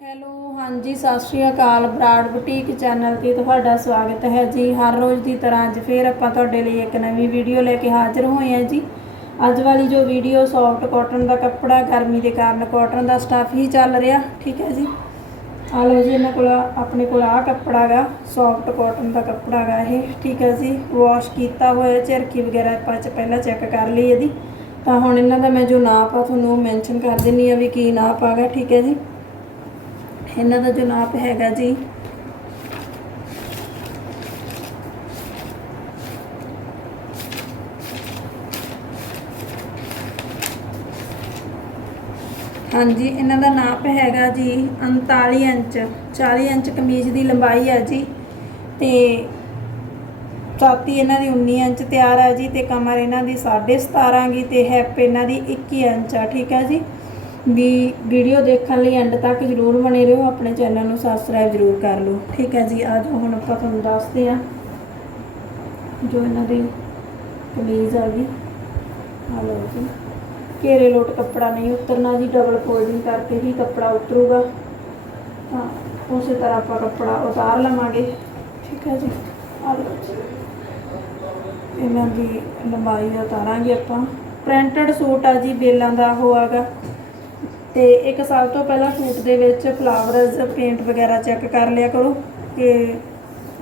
Hello, ਹਾਂਜੀ, ਸਤਿ ਸ਼੍ਰੀ ਅਕਾਲ ਬਰਾੜ ਬੁਟੀਕ ਚੈਨਲ ਤੇ ਤੁਹਾਡਾ ਸਵਾਗਤ ਹੈ ਜੀ। ਹਰ ਰੋਜ਼ ਦੀ ਤਰ੍ਹਾਂ ਅੱਜ ਫੇਰ ਆਪਾਂ ਤੁਹਾਡੇ ਲਈ ਇੱਕ ਨਵੀਂ ਵੀਡੀਓ ਲੈ ਕੇ ਹਾਜ਼ਰ ਹੋਏ ਹਾਂ ਜੀ। ਅੱਜ ਵਾਲੀ ਜੋ ਵੀਡੀਓ ਸੌਫਟ ਕਾਟਨ ਦਾ ਕੱਪੜਾ, ਗਰਮੀ ਦੇ ਕਾਰਨ ਕਾਟਨ ਦਾ ਸਟਾਫ ਹੀ ਚੱਲ ਰਿਹਾ, ਠੀਕ ਹੈ ਜੀ? ਆ ਲਓ ਜੀ, ਇਹਨਾਂ ਕੋਲ ਆਪਣੇ ਕੋਲ ਆ ਕੱਪੜਾ ਗਾ ਸੌਫਟ ਕਾਟਨ ਦਾ ਕੱਪੜਾ ਗਾ ਇਹ, ਠੀਕ ਹੈ ਜੀ? ਵਾਸ਼ ਕੀਤਾ ਹੋਇਆ ਝਰਖੀ ਵਗੈਰਾ ਆਪਾਂ ਚ ਪਹਿਲਾਂ ਚੈੱਕ ਕਰ ਲਈ ਇਹਦੀ ਤਾਂ ਹੁਣ ਇਹਨਾਂ ਦਾ ਮੈਂ ਜੋ ਨਾਪ ਆ, ਤੁਹਾਨੂੰ ਮੈਂਸ਼ਨ ਕਰ ਦਿੰਨੀ ਆ ਵੀ ਕੀ ਨਾਪ ਆਗਾ ਠੀਕ ਹੈ ਜੀ? ਇਹਨਾਂ ਦਾ ਜੋ ਨਾਪ ਹੈਗਾ ਜੀ। ਹਾਂਜੀ, ਇਹਨਾਂ ਦਾ ਨਾਪ ਹੈਗਾ ਜੀ 39 ਇੰਚ 40 ਇੰਚ ਕਮੀਜ਼ ਦੀ ਲੰਬਾਈ ਹੈ ਜੀ ਤੇ ਛਾਤੀ ਇਹਨਾਂ ਦੀ 19 ਇੰਚ ਤਿਆਰ ਹੈ ਜੀ ਤੇ ਕਮਰ ਇਹਨਾਂ ਦੀ 17.5 ਗੀ ਤੇ ਹੈਪ ਇਹਨਾਂ ਦੀ 21 ਇੰਚ ਆ, ਠੀਕ ਹੈ ਜੀ। ਵੀ ਵੀਡੀਓ ਦੇਖਣ ਲਈ ਐਂਡ ਤੱਕ ਜਰੂਰ ਬਣੇ ਰਹੋ, ਆਪਣੇ ਚੈਨਲ ਨੂੰ ਸਬਸਕ੍ਰਾਈਬ ਜਰੂਰ ਕਰ ਲਓ। ਠੀਕ ਹੈ ਜੀ ਅੱਜ ਹੁਣ ਆਪਾਂ ਤੁਹਾਨੂੰ ਦੱਸਦੇ ਆ ਜੋ ਇਹਨਾਂ ਦੀ ਕਮੀਜ਼ ਆ ਗਈ। ਆ ਲਓ ਜੀ। ਘੇਰੇ ਲੋਟ ਕੱਪੜਾ ਨਹੀਂ ਉਤਰਨਾ ਜੀ ਡਬਲ ਫੋਲਡਿੰਗ ਕਰਕੇ ਹੀ ਕੱਪੜਾ ਉਤਰੂਗਾ। ਤਾਂ ਉਸੇ ਤਰ੍ਹਾਂ ਆਪਾਂ ਕੱਪੜਾ ਉਤਾਰ ਲਵਾਂਗੇ। ਠੀਕ ਹੈ ਜੀ, ਆ ਲਓ ਜੀ। ਇਹਨਾਂ ਦੀ ਲੰਬਾਈ ਉਤਾਰਾਂਗੇ ਆਪਾਂ। ਪ੍ਰਿੰਟਡ ਸੂਟ ਆ ਜੀ, ਬੇਲਾਂ ਦਾ ਉਹ ਹੈਗਾ ਤੇ ਇੱਕ ਸਾਲ ਤੋਂ ਪਹਿਲਾਂ ਸੂਟ ਦੇ ਵਿੱਚ ਫਲਾਵਰਸ ਪੇਂਟ ਵਗੈਰਾ ਚੈੱਕ ਕਰ ਲਿਆ ਕਰੋ ਕਿ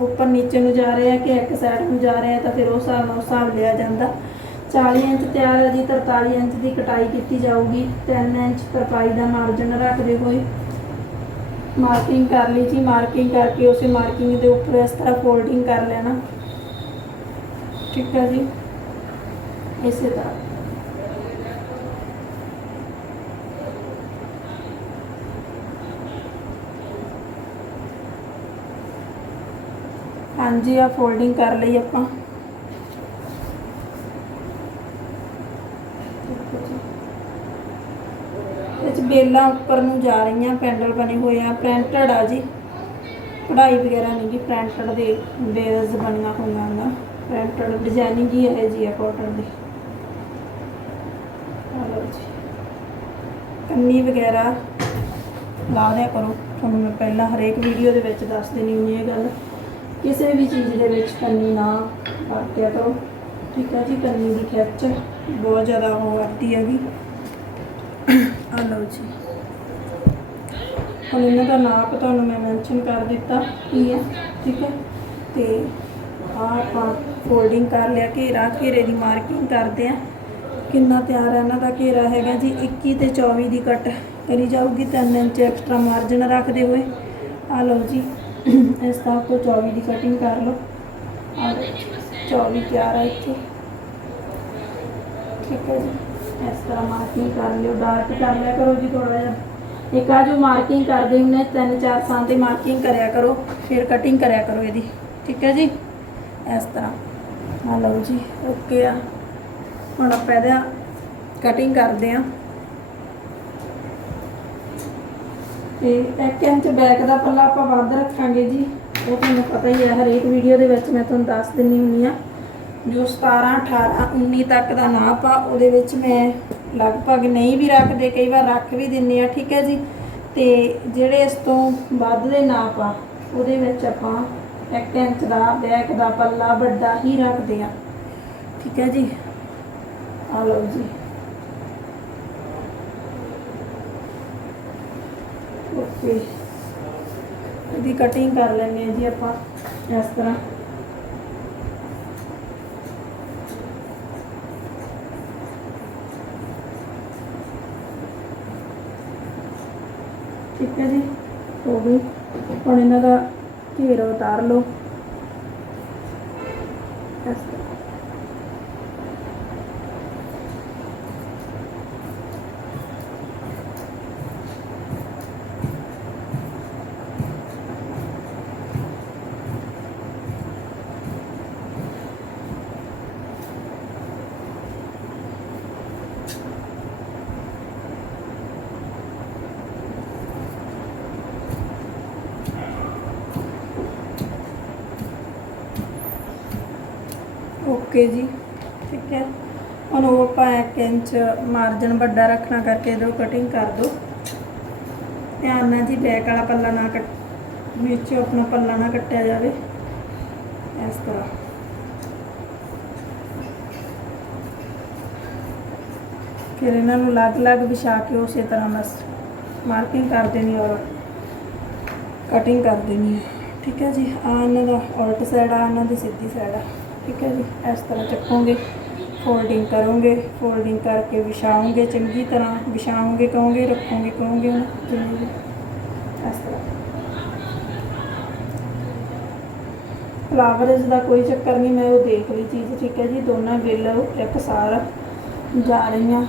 ਉੱਪਰ ਨੀਚੇ ਨੂੰ ਜਾ ਰਿਹਾ ਕਿ ਇੱਕ ਸਾਈਡ ਨੂੰ ਜਾ ਰਿਹਾ ਤਾਂ ਫਿਰ ਉਸ ਹਿਸਾਬ ਨਾਲ ਉਸ ਹਿਸਾਬ ਲਿਆ ਜਾਂਦਾ। 40 ਇੰਚ ਤਿਆਰ ਹੈ ਜੀ 43 ਇੰਚ ਦੀ ਕਟਾਈ ਕੀਤੀ ਜਾਊਗੀ। 3 ਇੰਚ ਤਰਪਾਈ ਦਾ ਮਾਰਜਨ ਰੱਖਦੇ ਹੋਏ ਮਾਰਕਿੰਗ ਕਰ ਲਈ ਜੀ। ਮਾਰਕਿੰਗ ਕਰਕੇ ਉਸੇ ਮਾਰਕਿੰਗ ਦੇ ਉੱਪਰ ਇਸ ਤਰ੍ਹਾਂ ਫੋਲਡਿੰਗ ਕਰ ਲੈਣਾ। ਠੀਕ ਹੈ ਜੀ? ਇਸੇ ਤਰ੍ਹਾਂ। ਹਾਂਜੀ ਆ ਫੋਲਡਿੰਗ ਕਰ ਲਈ ਆਪਾਂ। ਇਹ 'ਚ ਬੇਲਾਂ ਉੱਪਰ ਨੂੰ ਜਾ ਰਹੀਆਂ, ਪੈਂਡਲ ਬਣੇ ਹੋਏ ਆ ਪ੍ਰਿੰਟਡ ਆ ਜੀ। ਕਢਾਈ ਵਗੈਰਾ ਨਹੀਂ ਜੀ ਪ੍ਰਿੰਟਡ ਦੇ ਬੇਲਸ ਬਣੀਆਂ ਹੋਈਆਂ ਨਾ। ਪ੍ਰਿੰਟਡ ਡਿਜ਼ਾਈਨਿੰਗ ਹੀ ਹੈ ਜੀ ਆ ਕਾਟਨ ਦੀ। ਕੰਨੀ ਵਗੈਰਾ ਲਾ ਦਿਆ ਕਰੋ। ਤੁਹਾਨੂੰ ਮੈਂ ਪਹਿਲਾਂ ਹਰੇਕ ਵੀਡੀਓ ਦੇ ਵਿੱਚ ਦੱਸ ਦੇਣੀ ਹੁੰਦੀ ਹੈ ਇਹ ਗੱਲ। ਕਿਸੇ ਵੀ ਚੀਜ਼ ਦੇ ਵਿੱਚ ਕੰਨੀ ਨਾ ਵਰਤਿਆ ਕਰੋ। ਠੀਕ ਹੈ ਜੀ, ਕੰਨੀ ਦੀ ਖਿੱਚ ਬਹੁਤ ਜ਼ਿਆਦਾ ਉਹ ਵਰਤੀ ਹੈਗੀ। ਆ ਲਓ ਜੀ। ਹੁਣ ਇਹਨਾਂ ਦਾ ਨਾਪ ਤੁਹਾਨੂੰ ਮੈਂ ਮੈਂਸ਼ਨ ਕਰ ਦਿੱਤਾ ਕੀ ਹੈ, ਠੀਕ ਹੈ। ਤੇ ਆ ਆਪਾਂ ਫੋਲਡਿੰਗ ਕਰ ਲਿਆ, ਘੇਰਾ, ਘੇਰੇ ਦੀ ਮਾਰਕਿੰਗ ਕਰਦੇ ਆ ਕਿੰਨਾ ਤਿਆਰ ਹੈ ਇਹਨਾਂ ਦਾ ਘੇਰਾ ਹੈਗਾ ਜੀ 21 ਤੇ 24 ਦੀ ਕੱਟ ਕਰੀ ਜਾਊਗੀ 3 ਇੰਚ ਐਕਸਟਰਾ ਮਾਰਜਨ ਰੱਖਦੇ ਹੋਏ। ਆ ਲਓ ਜੀ। ਇਸ ਤਰ੍ਹਾਂ ਤੋਂ 24 ਦੀ ਕਟਿੰਗ ਕਰ ਲਓ। ਆ 24 ਤਿਆਰ ਹੈ ਇੱਥੇ। ਠੀਕ ਹੈ ਜੀ। ਇਸ ਤਰ੍ਹਾਂ ਮਾਰਕਿੰਗ ਕਰ ਲਿਓ। ਡਾਰਕ ਕਰ ਲਿਆ ਕਰੋ ਜੀ ਥੋੜਾ ਜਿਹਾ। ਇੱਕ ਆ ਜੋ ਮਾਰਕਿੰਗ ਕਰਦੇ ਹੁੰਨੇ ਤਿੰਨ ਚਾਰ ਥਾਂ ਤੇ ਮਾਰਕਿੰਗ ਕਰਿਆ ਕਰੋ। ਫਿਰ ਕਟਿੰਗ ਕਰਿਆ ਕਰੋ ਇਹਦੀ। ਠੀਕ ਹੈ ਜੀ? ਇਸ ਤਰ੍ਹਾਂ। ਆ ਲਓ ਜੀ। ਓਕੇ ਆ। ਹੁਣ ਆਪਾਂ ਇਹਦਾ ਕਟਿੰਗ ਕਰਦੇ ਆ ਤੇ 1 ਇੰਚ ਬੈਕ ਦਾ ਪੱਲਾ ਆਪਾਂ ਵੱਧ ਰੱਖਾਂਗੇ ਜੀ। ਉਹ ਤੁਹਾਨੂੰ ਪਤਾ ਹੀ ਹੈ ਹਰੇਕ ਵੀਡੀਓ ਦੇ ਵਿੱਚ ਮੈਂ ਤੁਹਾਨੂੰ ਦੱਸ ਦਿੰਨੀ ਹੁੰਨੀ ਆ। ਜੋ 17 18 19 ਤੱਕ ਦਾ ਨਾਪ ਆ, ਉਹਦੇ ਵਿੱਚ ਮੈਂ ਲਗਭਗ ਨਹੀਂ ਵੀ ਰੱਖਦੇ, ਕਈ ਵਾਰ ਰੱਖ ਵੀ ਦਿੰਨੇ ਆ, ਠੀਕ ਹੈ ਜੀ? ਤੇ ਜਿਹੜੇ ਇਸ ਤੋਂ ਵੱਧ ਦੇ ਨਾਪ ਆ, ਉਹਦੇ ਵਿੱਚ ਆਪਾਂ 1 ਇੰਚ ਦਾ, ਬੈਕ ਦਾ ਪੱਲਾ ਵੱਡਾ ਹੀ ਰੱਖਦੇ ਆ। ਠੀਕ ਹੈ ਜੀ? ਆ ਲਓ ਜੀ। ਓਕੇ ਇਹਦੀ ਕਟਿੰਗ ਕਰ ਲੈਂਦੇ ਹਾਂ ਜੀ ਆਪਾਂ, ਇਸ ਤਰ੍ਹਾਂ। ਠੀਕ ਹੈ ਜੀ, ਹੋ ਗਈ। ਹੁਣ ਇਹਨਾਂ ਦਾ ਘੇਰਾ ਉਤਾਰ ਲਓ ਇਸ ਤਰ੍ਹਾਂ ਓਕੇ ਜੀ। ਠੀਕ ਹੈ। ਉਹਨੂੰ ਉਹ ਆਪਾਂ 1 ਇੰਚ ਮਾਰਜਨ ਵੱਡਾ ਰੱਖਣਾ ਕਰਕੇ ਇਹਦੇ ਕਟਿੰਗ ਕਰ ਦਿਓ। ਧਿਆਨ ਨਾਲ ਜੀ ਬੈਕ ਵਾਲਾ ਪੱਲਾ ਨਾ ਕੱਟ ਵਿੱਚ ਆਪਣਾ ਪੱਲਾ ਨਾ ਕੱਟਿਆ ਜਾਵੇ। ਇਸ ਤਰ੍ਹਾਂ। ਫਿਰ ਇਹਨਾਂ ਨੂੰ ਅਲੱਗ-ਅਲੱਗ ਵਿਛਾ ਕੇ ਉਸੇ ਤਰ੍ਹਾਂ ਬਸ ਮਾਰਕਿੰਗ ਕਰ ਦੇਣੀ ਔਰ ਕਟਿੰਗ ਕਰ ਦੇਣੀ ਹੈ। ਠੀਕ ਹੈ ਜੀ। ਆ ਇਹਨਾਂ ਦਾ ਉਲਟ ਸਾਈਡ ਆ ਇਹਨਾਂ ਦੀ ਸਿੱਧੀ ਸਾਈਡ ਆ। ਠੀਕ ਹੈ ਜੀ, ਇਸ ਤਰ੍ਹਾਂ ਚੱਕੋਗੇ ਫੋਲਡਿੰਗ ਕਰੋਗੇ ਫੋਲਡਿੰਗ ਕਰਕੇ ਵਿਛਾਓਗੇ, ਚੰਗੀ ਤਰ੍ਹਾਂ ਵਿਛਾਓਗੇ, ਕਹੋਗੇ, ਰੱਖੋਗੇ, ਕਹੋਗੇ ਉਹਨੂੰ, ਜਿਵੇਂ ਇਸ ਤਰ੍ਹਾਂ। ਫਲਾਵਰਸ ਦਾ ਕੋਈ ਚੱਕਰ ਨਹੀਂ, ਮੈਂ ਉਹ ਦੇਖ ਲਈ ਚੀਜ਼, ਠੀਕ ਹੈ ਜੀ, ਦੋਨਾਂ ਬਿੱਲ ਇੱਕ ਸਾਰ ਜਾ ਰਹੀਆਂ।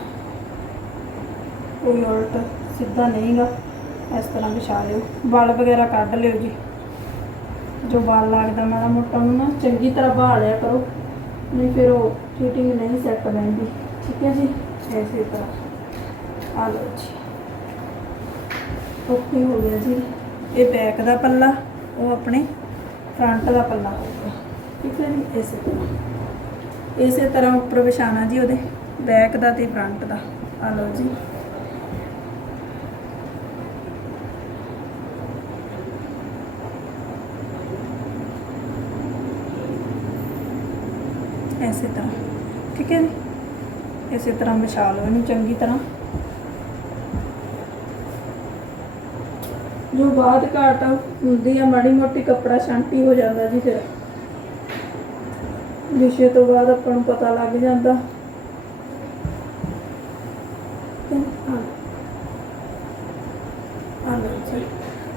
ਕੋਈ ਉਲਟ ਸਿੱਧਾ ਨਹੀਂਗਾ, ਇਸ ਤਰ੍ਹਾਂ ਵਿਛਾ ਲਿਓ। ਵਾਲ ਵਗੈਰਾ ਕੱਢ ਲਿਓ ਜੀ। ਜੋ ਵਾਲ ਲੱਗਦਾ ਮਾੜਾ ਮੋਟਾ ਉਹਨੂੰ ਨਾ ਚੰਗੀ ਤਰ੍ਹਾਂ ਬਹਾ ਲਿਆ ਕਰੋ। ਨਹੀਂ ਫਿਰ ਉਹ ਫਿਟਿੰਗ ਨਹੀਂ ਸੈੱਟ ਬੈਂਦੀ ਠੀਕ ਹੈ ਜੀ? ਐਸੇ ਤਰ੍ਹਾਂ। ਆ ਲਓ ਜੀ। ਓਕੇ ਹੋ ਗਿਆ ਜੀ। ਇਹ ਬੈਕ ਦਾ ਪੱਲਾ, ਉਹ ਆਪਣੇ ਫਰੰਟ ਦਾ ਪੱਲਾ ਹੋਊਗਾ ਠੀਕ ਹੈ ਜੀ? ਇਸੇ ਤਰ੍ਹਾਂ। ਇਸੇ ਤਰ੍ਹਾਂ ਉੱਪਰ ਵਿਛਾਣਾ ਜੀ ਉਹਦੇ ਬੈਕ ਦਾ ਤੇ ਫਰੰਟ ਦਾ। ਆ ਲਓ ਜੀ। ਐਸੇ ਤਰ੍ਹਾਂ, ਠੀਕ ਹੈ ਜੀ? ਇਸੇ ਤਰ੍ਹਾਂ ਵਿਛਾ ਲਓ ਇਹਨੂੰ ਚੰਗੀ ਤਰ੍ਹਾਂ। ਜੋ ਬਾਅਦ ਘਾਟ ਹੁੰਦੀ ਆ, ਮਾੜੀ ਮੋਟੀ ਕੱਪੜਾ ਛਾਂਟੀ ਹੋ ਜਾਂਦਾ ਜੀ ਫਿਰ। ਵਿਸ਼ੇ ਤੋਂ ਬਾਅਦ ਆਪਾਂ ਨੂੰ ਪਤਾ ਲੱਗ ਜਾਂਦਾ।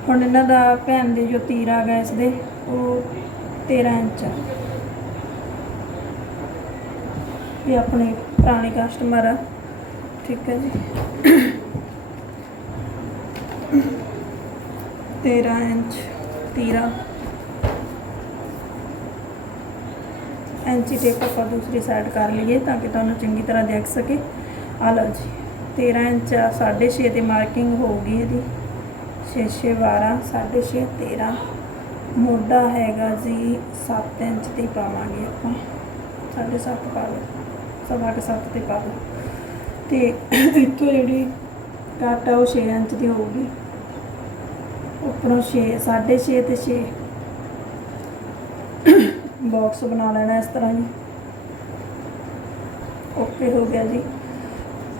ਹੁਣ ਇਹਨਾਂ ਦਾ ਭੈਣ ਦੇ ਜੋ ਤੀਰ ਆ ਗਿਆ ਇਸ ਦੇ, ਉਹ 13 ਇੰਚ ਆ। ਇਹ ਆਪਣੇ ਪੁਰਾਣੇ ਕਸਟਮਰ ਆ। ਠੀਕ ਹੈ ਜੀ। 13 ਇੰਚ, ਤੀਰਾ। ਇੰਚੀ ਟੇਪ ਆਪਾਂ ਦੂਸਰੀ ਸਾਈਡ ਕਰ ਲਈਏ ਤਾਂ ਕਿ ਤੁਹਾਨੂੰ ਚੰਗੀ ਤਰ੍ਹਾਂ ਦੇਖ ਸਕੇ। ਆ ਲਓ ਜੀ 13 ਇੰਚ 6.5 ਤੇ ਮਾਰਕਿੰਗ ਹੋਊਗੀ ਇਹਦੀ। 6 6 12 6.5 13 ਮੋਢਾ ਹੈਗਾ ਜੀ 7 ਇੰਚ ਤੇ ਪਾਵਾਂਗੇ ਆਪਾਂ। 7.5 ਪਾ ਲਓ। ਸਵਾ ਕੇ 7 ਤੇ ਪਾ ਲਓ ਤੇ ਇੱਥੋਂ ਜਿਹੜੀ ਕੱਟ ਆ ਉਹ 6 ਇੰਚ ਦੀ ਹੋਊਗੀ। ਉੱਪਰੋਂ 6 6.5 ਤੇ 6 ਬਾਕਸ ਬਣਾ ਲੈਣਾ ਇਸ ਤਰ੍ਹਾਂ ਜੀ ਓਕੇ ਹੋ ਗਿਆ ਜੀ।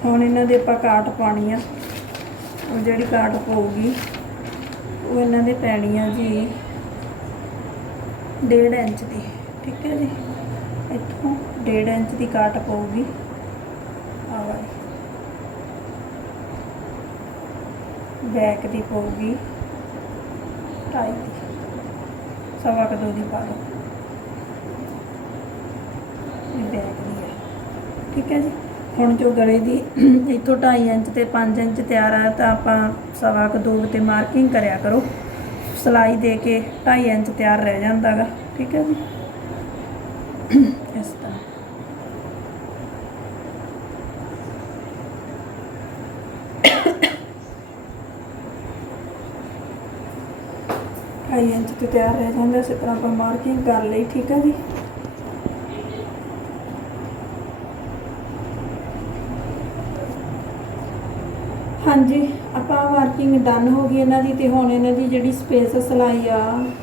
ਹੁਣ ਇਹਨਾਂ ਦੇ ਆਪਾਂ ਕਾਟ ਪਾਣੀ ਆ। ਉਹ ਜਿਹੜੀ ਕਾਟ ਪਊਗੀ, ਉਹ ਇਹਨਾਂ ਦੇ ਪੈਣੀ ਆ ਜੀ 1.5 ਇੰਚ ਦੀ। ਠੀਕ ਹੈ ਜੀ? ਇੱਥੋਂ 1.5 ਇੰਚ ਦੀ ਕਾਟ ਪਊਗੀ। ਆ ਵਾਲੀ। ਬੈਕ ਦੀ ਪਊਗੀ। ਢਾਈ ਦੀ। ਸਵਾ ਕੁ ਦੋ ਦੀ ਪਾ ਲਓ। ਇਹ ਬੈਕ ਦੀ ਹੈ ਠੀਕ ਹੈ ਜੀ? ਹੁਣ ਜੋ ਗਲੇ ਦੀ ਇੱਥੋਂ 2.5 ਇੰਚ ਤੇ 5 ਇੰਚ ਤਿਆਰ ਆ, ਤਾਂ ਆਪਾਂ ਸਵਾ ਕਦੋ ਤੇ ਮਾਰਕਿੰਗ ਕਰਿਆ ਕਰੋ। ਸਲਾਈ ਦੇ ਕੇ 2.5 ਇੰਚ ਤਿਆਰ ਰਹਿ ਜਾਂਦਾਗਾ ਠੀਕ ਹੈ ਜੀ ਇਸ ਤਰ੍ਹਾਂ ਢਾਈ ਇੰਚ ਤੇ ਤਿਆਰ ਰਹਿ ਜਾਂਦਾ ਇਸੇ ਤਰ੍ਹਾਂ ਆਪਾਂ ਮਾਰਕਿੰਗ ਕਰ ਲਈ, ਠੀਕ ਹੈ ਜੀ? ਹਾਂਜੀ, ਆਪਾਂ ਮਾਰਕਿੰਗ ਡਨ ਹੋ ਗਈ ਇਹਨਾਂ ਦੀ ਤੇ ਹੁਣ ਇਹਨਾਂ ਦੀ ਜਿਹੜੀ ਸਪੇਸ ਸਿਲਾਈ ਆ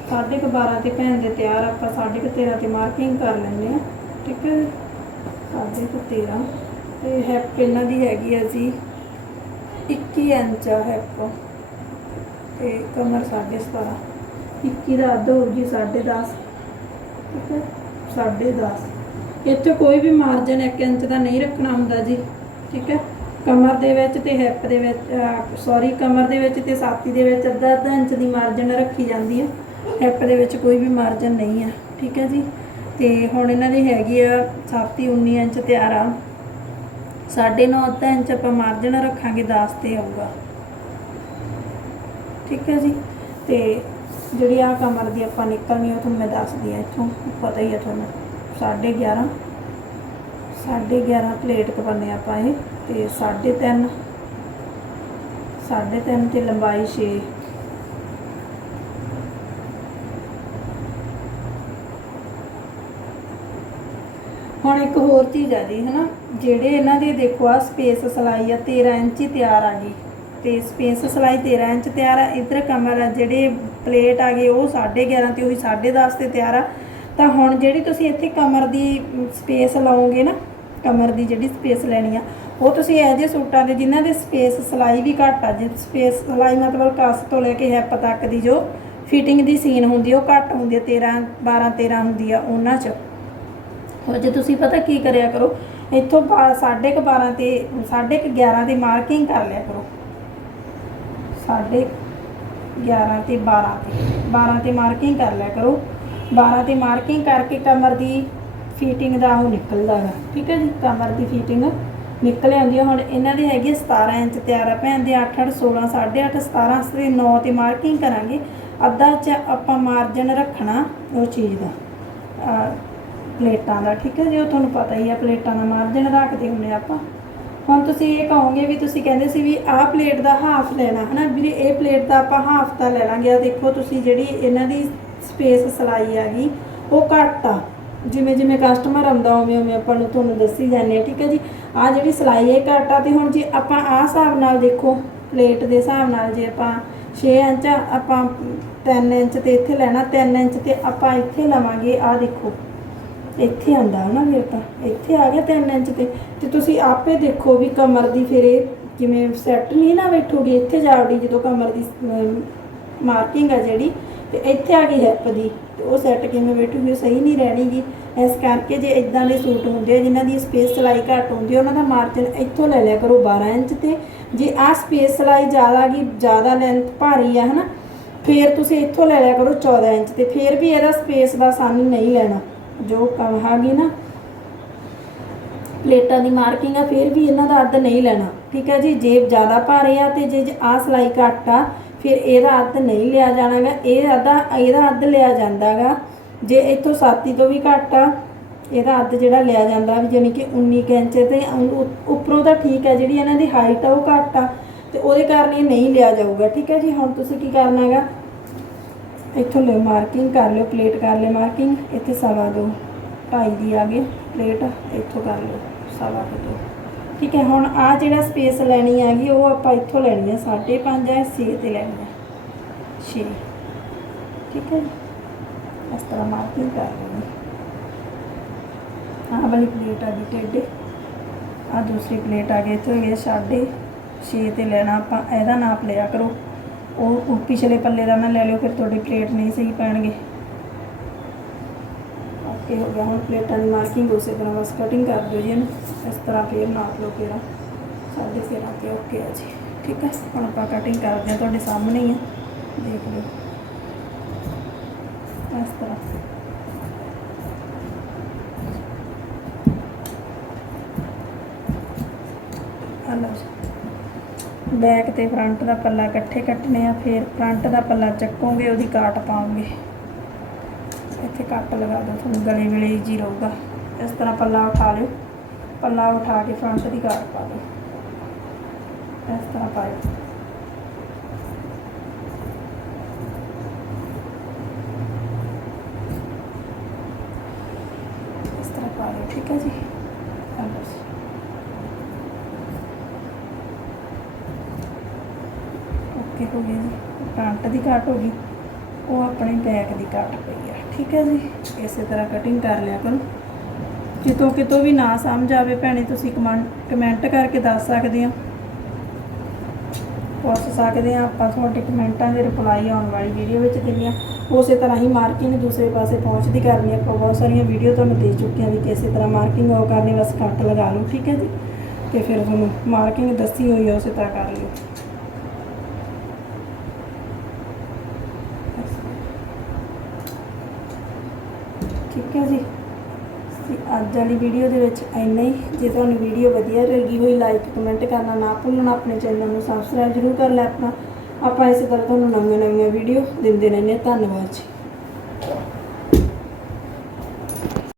12.5 ਤੇ ਭੈਣ ਦੇ ਤਿਆਰ, ਆਪਾਂ 13.5 ਤੇ ਮਾਰਕਿੰਗ ਕਰ ਲੈਂਦੇ ਆ, ਠੀਕ ਹੈ 13.5 ਤੇ ਹੈਪ ਇਹਨਾਂ ਦੀ ਹੈਗੀ ਆ ਜੀ 21 ਇੰਚ ਆ ਹੈਪ ਤੇ ਕਮਰ 17.5 21 ਦਾ ਅੱਧ ਹੋਊਗੀ ਜੀ 10.5 ਠੀਕ ਹੈ? 10.5 ਇੱਥੇ ਕੋਈ ਵੀ ਮਾਰਜਨ 1 ਇੰਚ ਦਾ ਨਹੀਂ ਰੱਖਣਾ ਹੁੰਦਾ ਜੀ, ਠੀਕ ਹੈ? ਕਮਰ ਦੇ ਵਿੱਚ ਤੇ ਹਿੱਪ ਦੇ ਵਿੱਚ ਸੌਰੀ ਕਮਰ ਦੇ ਵਿੱਚ ਤੇ ਛਾਤੀ ਦੇ ਵਿੱਚ ਅੱਧਾ ਅੱਧਾ ਇੰਚ ਦੀ ਮਾਰਜਨ ਰੱਖੀ ਜਾਂਦੀ ਹੈ। ਹਿੱਪ ਦੇ ਵਿੱਚ ਕੋਈ ਵੀ ਮਾਰਜਨ ਨਹੀਂ ਹੈ, ਠੀਕ ਹੈ ਜੀ? ਤੇ ਹੁਣ ਇਹਨਾਂ ਦੀ ਹੈਗੀ ਆ ਛਾਤੀ 19 ਇੰਚ ਤਿਆਰ ਆ 9.5 ਅੱਧਾ ਇੰਚ ਆਪਾਂ ਮਾਰਜਨ ਰੱਖਾਂਗੇ 10 ਤੇ ਆਊਗਾ। ਠੀਕ ਹੈ ਜੀ? ਤੇ ਜਿਹੜੀ ਆ ਕਮਰ ਦੀ ਆਪਾਂ ਨਿਕਲਣੀ, ਉਹ ਤੁਹਾਨੂੰ ਮੈਂ ਦੱਸਦੀ ਆ ਇੱਥੋਂ, ਪਤਾ ਹੀ ਆ ਤੁਹਾਨੂੰ। 11.5 11.5 ਪਲੇਟ ਕਪੰਨੇ ਆਪਾਂ ਇਹ, ਤੇ 3.5 3.5 ਤੇ ਲੰਬਾਈ 6 ਹੁਣ ਇੱਕ ਹੋਰ ਚੀਜ਼ ਆ ਜੀ, ਹਨਾ? ਜਿਹੜੇ ਇਹਨਾਂ ਦੇ ਦੇਖੋ ਆ ਸਪੇਸ ਸਲਾਈ ਆ 13 ਇੰਚ ਹੀ ਤਿਆਰ ਆ ਗਈ ਤੇ ਸਪੇਸ ਸਲਾਈ 13 ਇੰਚ ਤਿਆਰ ਆ, ਇਧਰ ਕਮਰ ਆ ਜਿਹੜੇ ਪਲੇਟ ਆ ਗਏ ਉਹ 11.5 ਤੇ ਉਹੀ 10.5 ਤੇ ਤਿਆਰ ਆ। ਤਾਂ ਹੁਣ ਜਿਹੜੀ ਤੁਸੀਂ ਇੱਥੇ ਕਮਰ ਦੀ ਸਪੇਸ ਲਾਓਗੇ ਨਾ, ਕਮਰ ਦੀ ਜਿਹੜੀ ਸਪੇਸ ਲੈਣੀ ਆ, ਉਹ ਤੁਸੀਂ ਇਹੋ ਜਿਹੇ ਸੂਟਾਂ ਦੇ ਜਿਨ੍ਹਾਂ ਦੇ ਸਪੇਸ ਸਲਾਈ ਵੀ ਘੱਟ ਆ, ਜੇ ਸਪੇਸ ਸਲਾਈ ਮਤਲਬ ਕੱਸ ਤੋਂ ਲੈ ਕੇ ਹੈਪ ਤੱਕ ਦੀ ਜੋ ਫਿਟਿੰਗ ਦੀ ਸੀਨ ਹੁੰਦੀ ਉਹ ਘੱਟ ਹੁੰਦੀ ਆ 13 12 13 ਹੁੰਦੀ ਆ ਉਹਨਾਂ 'ਚ। ਉਹ ਜੇ ਤੁਸੀਂ ਪਤਾ ਕੀ ਕਰਿਆ ਕਰੋ, ਇੱਥੋਂ 12.5 ਤੇ 11.5 ਦੀ ਮਾਰਕਿੰਗ ਕਰ ਲਿਆ ਕਰੋ। 11.5 ਤੇ 12 ਤੇ। 12 ਤੇ ਮਾਰਕਿੰਗ ਕਰ ਲਿਆ ਕਰੋ। 12 ਤੇ ਮਾਰਕਿੰਗ ਕਰਕੇ ਕਮਰ ਦੀ ਫੀਟਿੰਗ ਦਾ ਉਹ ਨਿਕਲਦਾ ਹੈ ਠੀਕ ਹੈ ਜੀ? ਕਮਰ ਦੀ ਫੀਟਿੰਗ ਨਿਕਲ ਆਉਂਦੀ ਹੈ ਹੁਣ ਇਹਨਾਂ ਦੀ ਹੈਗੀ ਹੈ 17 ਇੰਚ ਤਿਆਰ ਆ ਭੈਣ ਦੇ। 8 8 16 8.5 17 ਤੇ 9 ਤੇ ਮਾਰਕਿੰਗ ਕਰਾਂਗੇ। ਅੱਧਾ ਚ ਆਪਾਂ ਮਾਰਜਨ ਰੱਖਣਾ ਉਹ ਚੀਜ਼ ਦਾ ਪਲੇਟਾਂ ਦਾ। ਠੀਕ ਹੈ ਜੀ? ਉਹ ਤੁਹਾਨੂੰ ਪਤਾ ਹੀ ਆ, ਪਲੇਟਾਂ ਦਾ ਮਾਰਜਨ ਰੱਖਦੇ ਹੁੰਦੇ ਆਪਾਂ। ਹੁਣ ਤੁਸੀਂ ਇਹ ਕਹੋਗੇ ਵੀ ਤੁਸੀਂ ਕਹਿੰਦੇ ਸੀ ਵੀ ਆਹ ਪਲੇਟ ਦਾ ਹਾਫ ਲੈਣਾ, ਹਨਾ? ਵੀਰੇ, ਇਹ ਪਲੇਟ ਦਾ ਆਪਾਂ ਹਾਫ ਤਾਂ ਲੈ ਲਾਂਗੇ। ਆ ਦੇਖੋ ਤੁਸੀਂ ਜਿਹੜੀ ਇਹਨਾਂ ਦੀ ਸਪੇਸ ਸਲਾਈ ਹੈਗੀ, ਉਹ ਘੱਟ ਆ। ਜਿਵੇਂ ਜਿਵੇਂ ਕਸਟਮਰ ਆਉਂਦਾ, ਉਵੇਂ ਉਵੇਂ ਆਪਾਂ ਨੂੰ ਤੁਹਾਨੂੰ ਦੱਸੀ ਜਾਂਦੇ ਆ, ਠੀਕ ਹੈ ਜੀ? ਆ ਜਿਹੜੀ ਸਲਾਈ ਇਹ ਘੱਟ ਆ ਤੇ ਹੁਣ ਜੇ ਆਪਾਂ ਆਹ ਹਿਸਾਬ ਨਾਲ ਦੇਖੋ ਪਲੇਟ ਦੇ ਹਿਸਾਬ ਨਾਲ ਜੇ ਆਪਾਂ 6 ਇੰਚ ਆਪਾਂ 3 ਇੰਚ ਤੇ ਇੱਥੇ ਲੈਣਾ 3 ਇੰਚ ਤੇ ਆਪਾਂ ਇੱਥੇ ਲਵਾਂਗੇ। ਆ ਦੇਖੋ। ਇੱਥੇ ਆਂਦਾ ਨਾ ਫਿਰ ਤਾਂ ਇੱਥੇ ਆ ਗਿਆ 3 ਇੰਚ ਤੇ ਤੇ ਤੁਸੀਂ ਆਪੇ ਦੇਖੋ ਵੀ ਕਮਰ ਦੀ ਫਿਰ ਇਹ ਜਿਵੇਂ ਸੈੱਟ ਨਹੀਂ ਨਾ ਬੈਠੂਗੀ, ਇੱਥੇ ਜਾਵੜੀ ਜਦੋਂ ਕਮਰ ਦੀ ਮਾਰਕਿੰਗ ਆ ਜਿਹੜੀ, ਤੇ ਇੱਥੇ ਆ ਗਈ ਹੈਪ ਦੀ, ਤੇ ਉਹ ਸੈੱਟ ਕਿਵੇਂ ਬੈਠੂਗੀ, ਉਹ ਸਹੀ ਨਹੀਂ ਰਹਿਣੀਗੀ। ਇਸ ਕਰਕੇ ਜੇ ਇਦਾਂ ਦੇ ਸੂਟ ਹੁੰਦੇ ਆ, ਜਿਨ੍ਹਾਂ ਦੀ ਸਪੇਸ ਸਲਾਈ ਘੱਟ ਹੁੰਦੀ ਆ, ਉਹਨਾਂ ਦਾ ਮਾਰਜਨ ਇੱਥੋਂ ਲੈ ਲਿਆ ਕਰੋ 12 ਇੰਚ ਤੇ। ਜੇ ਆ ਸਪੇਸ ਸਲਾਈ ਜ਼ਿਆਦਾ ਗਈ ਜ਼ਿਆਦਾ ਲੈਂਥ ਭਾਰੀ ਆ ਹਨਾ, ਫਿਰ ਤੁਸੀਂ ਇੱਥੋਂ ਲੈ ਲਿਆ ਕਰੋ 14 ਇੰਚ ਤੇ, ਫਿਰ ਵੀ ਇਹਦਾ ਸਪੇਸ ਦਾ ਸਾਨੂੰ ਨਹੀਂ ਲੈਣਾ। ਜੋ ਕਮ ਹੈਗੀ ਨਾ, ਪਲੇਟਾਂ ਦੀ ਮਾਰਕਿੰਗ ਆ, ਫਿਰ ਵੀ ਇਹਨਾਂ ਦਾ ਅੱਧ ਨਹੀਂ ਲੈਣਾ। ਠੀਕ ਹੈ ਜੀ, ਜੇ ਜ਼ਿਆਦਾ ਭਾਰੇ ਆ ਤੇ ਜੇ ਆ ਸਲਾਈ ਘੱਟ ਆ, ਫਿਰ ਇਹਦਾ ਅੱਧ ਨਹੀਂ ਲਿਆ ਜਾਣਾਗਾ ਇਹ ਅੱਧਾ, ਇਹਦਾ ਅੱਧ ਲਿਆ ਜਾਂਦਾਗਾ ਜੇ ਇੱਥੋਂ ਸਾਤੀ ਤੋਂ ਵੀ ਘੱਟ ਆ, ਇਹਦਾ ਅੱਧ ਜਿਹੜਾ ਲਿਆ ਜਾਂਦਾ ਵੀ ਜਾਣੀ ਕਿ 19 ਕੁ ਇੰਚ ਤੇ ਉੱਪਰੋਂ ਤਾਂ ਠੀਕ ਹੈ, ਜਿਹੜੀ ਇਹਨਾਂ ਦੀ ਹਾਈਟ ਆ ਉਹ ਘੱਟ ਆ, ਤੇ ਉਹਦੇ ਕਾਰਨ ਇਹ ਨਹੀਂ ਲਿਆ ਜਾਊਗਾ। ਠੀਕ ਹੈ ਜੀ, ਹੁਣ ਤੁਸੀਂ ਕੀ ਕਰਨਾ ਹੈਗਾ? ਇੱਥੋਂ ਲੈ ਮਾਰਕਿੰਗ ਕਰ ਲਿਓ, ਪਲੇਟ ਕਰ ਲਿਓ, ਮਾਰਕਿੰਗ, ਇੱਥੇ ਸਵਾ ਦੋ। ਢਾਈ ਦੀ ਆ ਗਈ ਪਲੇਟ ਇੱਥੋਂ ਕਰ ਲਿਓ, ਸਵਾ ਕੁ ਦੋ। ਠੀਕ ਹੈ, ਹੁਣ ਆ ਜਿਹੜਾ ਸਪੇਸ ਲੈਣੀ ਹੈਗੀ, ਉਹ ਆਪਾਂ ਇੱਥੋਂ ਲੈਣੀ ਹੈ 5.5 ਹੈ 6 ਤੇ ਲੈਣੀ ਹੈ 6 ਠੀਕ ਹੈ ਇਸ ਤਰ੍ਹਾਂ ਮਾਰਕਿੰਗ ਕਰ ਲੈਣੀ। ਆਹ ਵਾਲੀ ਪਲੇਟ ਆ ਗਈ ਟੇਢੇ ਆ ਦੂਸਰੀ ਪਲੇਟ ਆ ਗਈ ਇੱਥੋਂ, ਇਹ ਸਾਢੇ 6 ਤੇ ਲੈਣਾ, ਆਪਾਂ ਇਹਦਾ ਨਾਪ ਲਿਆ ਕਰੋ। ਉਹ ਉਹ ਪਿਛਲੇ ਪੱਲੇ ਦਾ ਨਾ ਲੈ ਲਿਓ, ਫਿਰ ਤੁਹਾਡੀ ਪਲੇਟ ਨਹੀਂ ਸਹੀ ਪੈਣਗੇ। ਓਕੇ, ਹੋ ਗਿਆ, ਹੁਣ ਪਲੇਟਾਂ ਦੀ ਮਾਰਕਿੰਗ ਉਸੇ ਤਰ੍ਹਾਂ, ਬਸ ਕਟਿੰਗ ਕਰ ਦਿਓ ਜੀ ਇਹਨੂੰ। ਇਸ ਤਰ੍ਹਾਂ ਫਿਰ ਨਾਪ ਲਓ ਕਿਹੜਾ। ਸਾਢੇ 13 ਤੇ ਓਕੇ ਆ ਜੀ। ਠੀਕ ਹੈ, ਹੁਣ ਆਪਾਂ ਕਟਿੰਗ ਕਰਦੇ ਹਾਂ, ਤੁਹਾਡੇ ਸਾਹਮਣੇ ਹੀ ਆ। ਦੇਖ ਲਓ। ਇਸ ਤਰ੍ਹਾਂ ਆ ਲਓ ਜੀ ਬੈਕ ਤੇ ਫਰੰਟ ਦਾ ਪੱਲਾ ਇਕੱਠੇ ਕੱਟਨੇ ਆ, ਫਿਰ ਫਰੰਟ ਦਾ ਪੱਲਾ ਚੱਕੋਗੇ, ਉਹਦੀ ਕਾਟ ਪਾਉਂਗੇ ਇੱਥੇ ਕੱਟ ਲਗਾ ਦਿਓ, ਤੁਹਾਨੂੰ ਗਲੇ ਵੇਲੇ ਜੀ ਰਹੂਗਾ। ਇਸ ਤਰ੍ਹਾਂ ਪੱਲਾ ਉਠਾ ਲਿਓ। ਪੱਲਾ ਉਠਾ ਕੇ ਫਰੰਟ ਦੀ ਕਾਟ ਪਾ ਦਿਓ। ਇਸ ਤਰ੍ਹਾਂ ਪਾਇਓ ਇਸ ਤਰ੍ਹਾਂ ਪਾ ਲਿਓ ਠੀਕ ਹੈ ਜੀ ਆ ਲਓ ਜੀ। ਓਕੇ ਹੋ ਗਿਆ ਜੀ ਫਰੰਟ ਦੀ ਕੱਟ ਹੋ ਗਈ। ਉਹ ਆਪਣੇ ਬੈਕ ਦੀ ਕੱਟ ਪਈ ਆ। ਠੀਕ ਹੈ ਜੀ? ਇਸੇ ਤਰ੍ਹਾਂ ਕਟਿੰਗ ਕਰ ਲਿਆ ਕਰੋ। ਜਿੱਤੋਂ ਕਿਤੋਂ ਵੀ ਨਾ ਸਮਝ ਆਵੇ ਭੈਣੇ, ਤੁਸੀਂ ਕਮੈਂਟ ਕਮੈਂਟ ਕਰਕੇ ਦੱਸ ਸਕਦੇ ਹੋ। ਪੁੱਛ ਸਕਦੇ ਆ ਆਪਾਂ ਤੁਹਾਡੇ ਕਮੈਂਟਾਂ ਦੇ ਰਿਪਲਾਈ ਆਉਣ ਵਾਲੀ ਵੀਡੀਓ ਵਿੱਚ ਦਿੰਦੇ ਹਾਂ ਉਸੇ ਤਰ੍ਹਾਂ ਹੀ ਮਾਰਕਿੰਗ ਦੂਸਰੇ ਪਾਸੇ ਪਹੁੰਚਦੀ ਕਰਨੀ ਆਪਾਂ ਬਹੁਤ ਸਾਰੀਆਂ ਵੀਡੀਓ ਤੁਹਾਨੂੰ ਦੇ ਚੁੱਕੇ ਹਾਂ ਵੀ ਕਿਸੇ ਤਰ੍ਹਾਂ ਮਾਰਕਿੰਗ ਉਹ ਕਰਨੀ, ਬਸ ਕੱਟ ਲਗਾ ਲਓ। ਠੀਕ ਹੈ ਜੀ? ਤੇ ਫਿਰ ਤੁਹਾਨੂੰ ਮਾਰਕਿੰਗ ਦੱਸੀ ਹੋਈ ਆ, ਉਸੇ ਤਰ੍ਹਾਂ ਕਰ ਲਿਓ। ਠੀਕ ਹੈ ਜੀ। ਤੇ ਅੱਜ ਵਾਲੀ ਵੀਡੀਓ ਦੇ ਵਿੱਚ ਇੰਨਾ ਹੀ। ਜੇ ਤੁਹਾਨੂੰ ਵੀਡੀਓ ਵਧੀਆ ਲੱਗੀ ਹੋਈ ਲਾਈਕ ਕਮੈਂਟ ਕਰਨਾ ਨਾ ਭੁੱਲਣਾ, ਆਪਣੇ ਚੈਨਲ ਨੂੰ ਸਬਸਕ੍ਰਾਈਬ ਜ਼ਰੂਰ ਕਰ ਲੈ ਆਪਣਾ। ਆਪਾਂ ਇਸੇ ਤਰ੍ਹਾਂ ਤੁਹਾਨੂੰ ਨਵੀਆਂ ਨਵੀਆਂ ਵੀਡੀਓ ਦਿੰਦੇ ਰਹਿੰਦੇ ਹਾਂ। ਧੰਨਵਾਦ ਜੀ।